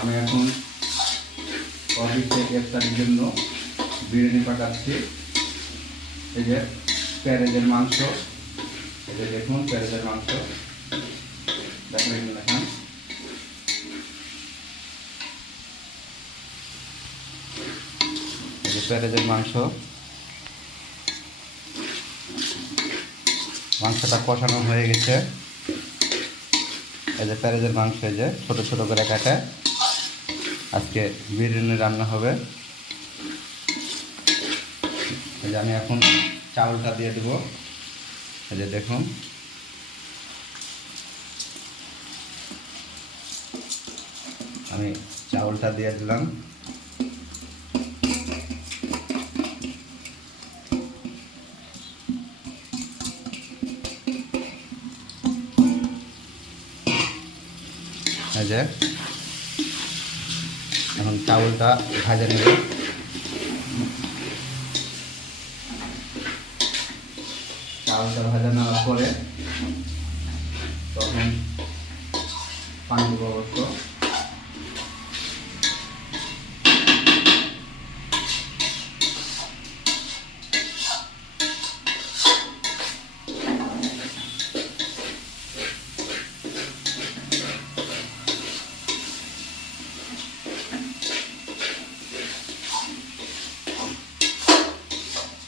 আমি এখন অফিস থেকে ইফতারের জন্য বিরিয়ানি পাঠাচ্ছি। এই যে পেঁয়াজের মাংস, এই যে দেখুন পেঁয়াজের মাংস দেখান। এই যে পেঁয়াজের মাংসটা কষানো হয়ে গেছে। এই যে পেঁয়াজের মাংস, এই যে ছোটো ছোটো করে কাটা আজকে বিরিয়ানি রান্না হবে। এই যে আমি এখন চাউলটা দিয়ে দেবো। এই যে দেখুন আমি চাউলটা দিয়ে দিলাম। এই যে এখন চাউলটা ভাজা নেব। চাউলটা ভাজা নেওয়ার পরে তখন পানি দেবো অবশ্য।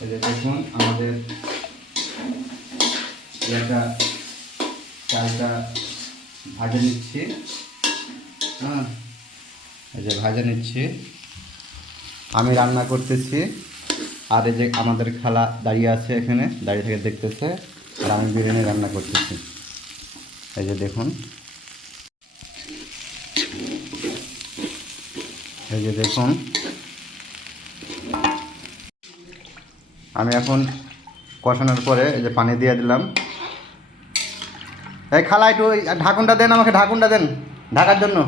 এই যে দেখুন আমাদের চালটা ভাজা নিচ্ছি। এই যে ভাজা নিচ্ছি, আমি রান্না করতেছি, আর এই যে আমাদের খালা দাঁড়িয়ে আছে এখানে, দাঁড়িয়ে থেকে দেখতেছে, আর আমি বিরিয়ানি রান্না করতেছি। এই যে দেখুন, এই যে দেখুন আমি এখন কষানোর পরে এই যে পানি দিয়ে দিলাম। এই খালা একটু ঢাকুনটা দেন, আমাকে ঢাকুনটা দেন ঢাকার জন্য।